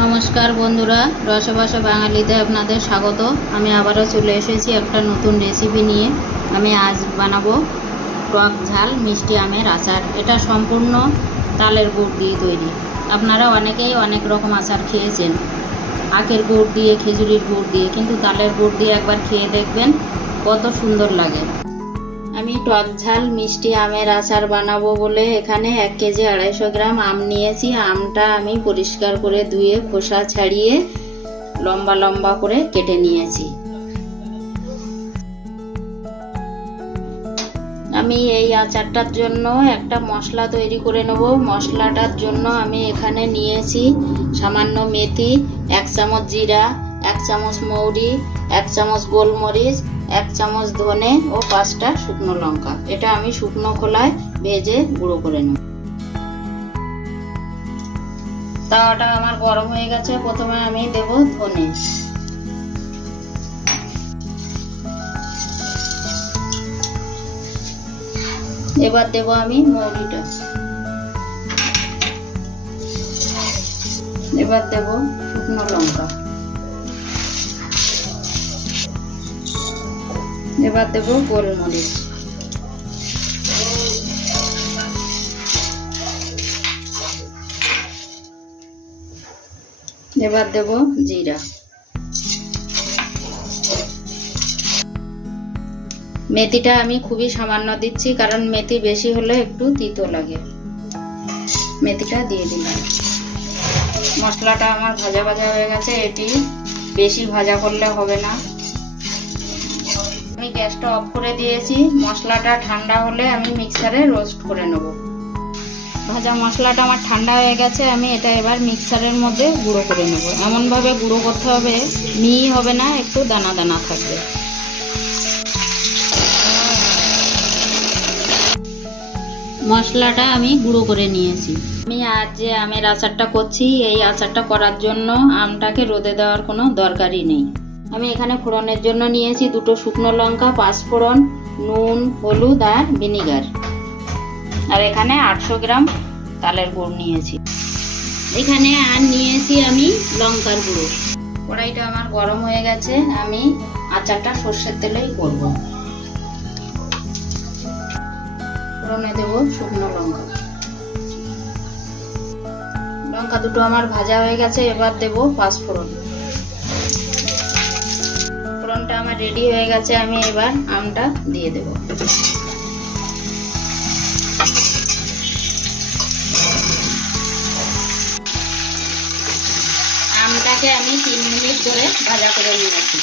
নমস্কার বন্ধুরা, রসবাসা বাঙালিতে আপনাদের স্বাগত। আমি আবারও চলে এসেছি একটা নতুন রেসিপি নিয়ে। আমি আজ বানাবো টক ঝাল মিষ্টি আমের আচার। এটা সম্পূর্ণ তালের গুড় দিয়ে তৈরি। আপনারা অনেকেই অনেক রকম আচার খেয়েছেন, আখের গুড় দিয়ে, খেজুরির গুড় দিয়ে, কিন্তু তালের গুড় দিয়ে একবার খেয়ে দেখবেন কত সুন্দর লাগে। আমি টক ঝাল মিষ্টি আমের আচার বানাবো বলে এখানে 1 কেজি 250 গ্রাম আম নিয়েছি। আমটা আমি পরিষ্কার করে ধুয়ে খোসা ছাড়িয়ে লম্বা লম্বা করে কেটে নিয়েছি। আমি এই আচারটার জন্য একটা মশলা তৈরি করে নেব। মশলাটার জন্য আমি এখানে নিয়েছি সামান্য মেথি, 1 চামচ জিরা, 1 চামচ মৌরি, 1 চামচ গোলমরিচ, 1 চামচ ধনে ও 5টা শুকনো লঙ্কা। এটা আমি শুকনো খোলায় ভেজে গুঁড়ো করে নেব। তাওয়াটা আমার গরম হয়ে গেছে। প্রথমে আমি দেব ধনে, এবার দেব আমি মৌরিটা, এবার দেব শুকনো লঙ্কা, এবার দেব গোলমরিচ, এবার দেব জিরা। মেথিটা আমি খুবই সামান্য দিচ্ছি, কারণ মেথি বেশি হলে একটু তিতো লাগে। মেথিটা দিয়ে দিলাম। মশলাটা আমার ভাজা ভাজা হয়ে গেছে। এটি বেশি ভাজা করলে হবে না। আমি গ্যাসটা অফ করে দিয়েছি। মশলাটা ঠান্ডা হলে আমি মিক্সারে রোস্ট করে নেব। ভাজা মশলাটা আমার ঠান্ডা হয়ে গেছে। আমি এটা এবার মিক্সারের মধ্যে গুঁড়ো করে নেব। এমনভাবে গুঁড়ো করতে হবে, মিহি হবে না, একটু দানা দানা থাকবে। মশলাটা আমি গুঁড়ো করে নিয়েছি। আমি আজ যে আমের আচারটা করছি, এই আচারটা করার জন্য আমটাকে রোদে দেওয়ার কোনো দরকারই নেই। আমি এখানে ফোড়নের জন্য নিয়েছি 2টো শুকনো লঙ্কা, 5 ফোড়ন, নুন, হলুদ আর ভিনিগার। আর এখানে 800 গ্রাম তালের গুড় নিয়েছি। এখানে আর নিয়েছি আমি লঙ্কার গুঁড়ো। কড়াইটা আমার গরম হয়ে গেছে। আমি আচারটা সর্ষের তেলেই করব। ফোড়নে দেব শুকনো লঙ্কা। লঙ্কা দুটো আমার ভাজা হয়ে গেছে। এবার দেব 5 ফোড়ন। ফোড়নটা আমার রেডি হয়ে গেছে। আমি এবার আমটা দিয়ে দেব। আমটাকে আমি 3 মিনিট করে ভাজা করে নিয়েছি।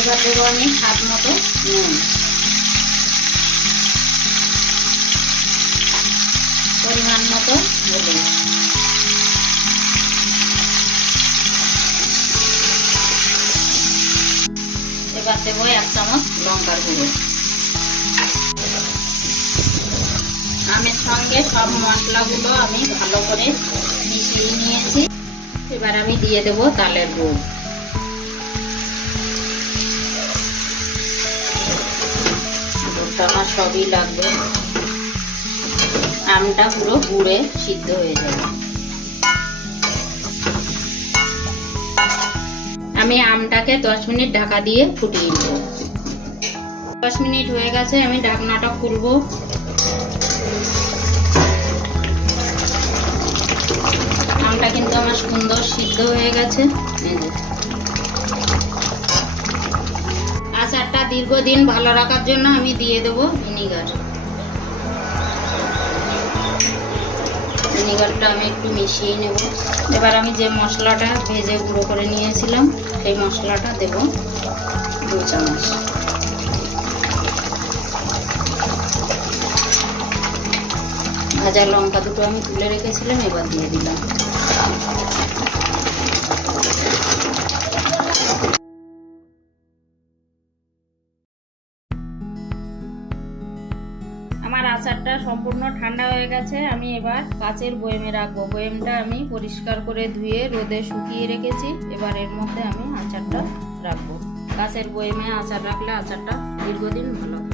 এবার দেব আমি স্বাদ মতো নুন, পরিমাণ মতো হলুদ, এবার দেবো 1 চামচ লঙ্কার গুঁড়ো। আমের সঙ্গে সব মশলাগুলো আমি ভালো করে মিশিয়ে নিয়েছি। এবার আমি দিয়ে দেবো তালের গুড়। গুড়টা আমার সবই লাগবে। আমটা পুরো গুড়ে সিদ্ধ হয়ে যাবে। আমি আমটাকে 10 মিনিট ঢাকা দিয়ে ফুটিয়ে নেব। 10 মিনিট হয়ে গেছে। আমি ঢাকনাটা খুলবো। আমটা কিন্তু আমার সুন্দর সিদ্ধ হয়ে গেছে। আচারটা দীর্ঘদিন ভালো রাখার জন্য আমি দিয়ে দেবো ভিনিগার। ভিনিগারটা আমি একটু মিশিয়ে নেব। এবার আমি যে মশলাটা ভেজে গুঁড়ো করে নিয়েছিলাম, সেই মশলাটা দেব 2 চামচ। ভাজা লঙ্কা দুটো আমি তুলে রেখেছিলাম, এবার দিয়ে দিলাম। আমার আচারটা সম্পূর্ণ ঠান্ডা হয়ে গেছে। আমি এবার কাচের বয়ামে রাখবো। বয়ামটা আমি পরিষ্কার করে ধুয়ে রোদে শুকিয়ে রেখেছি। এবার এর মধ্যে আমি আচারটা রাখবো। কাচের বয়ামে আচার রাখলে আচারটা দীর্ঘদিন ভালো থাকে।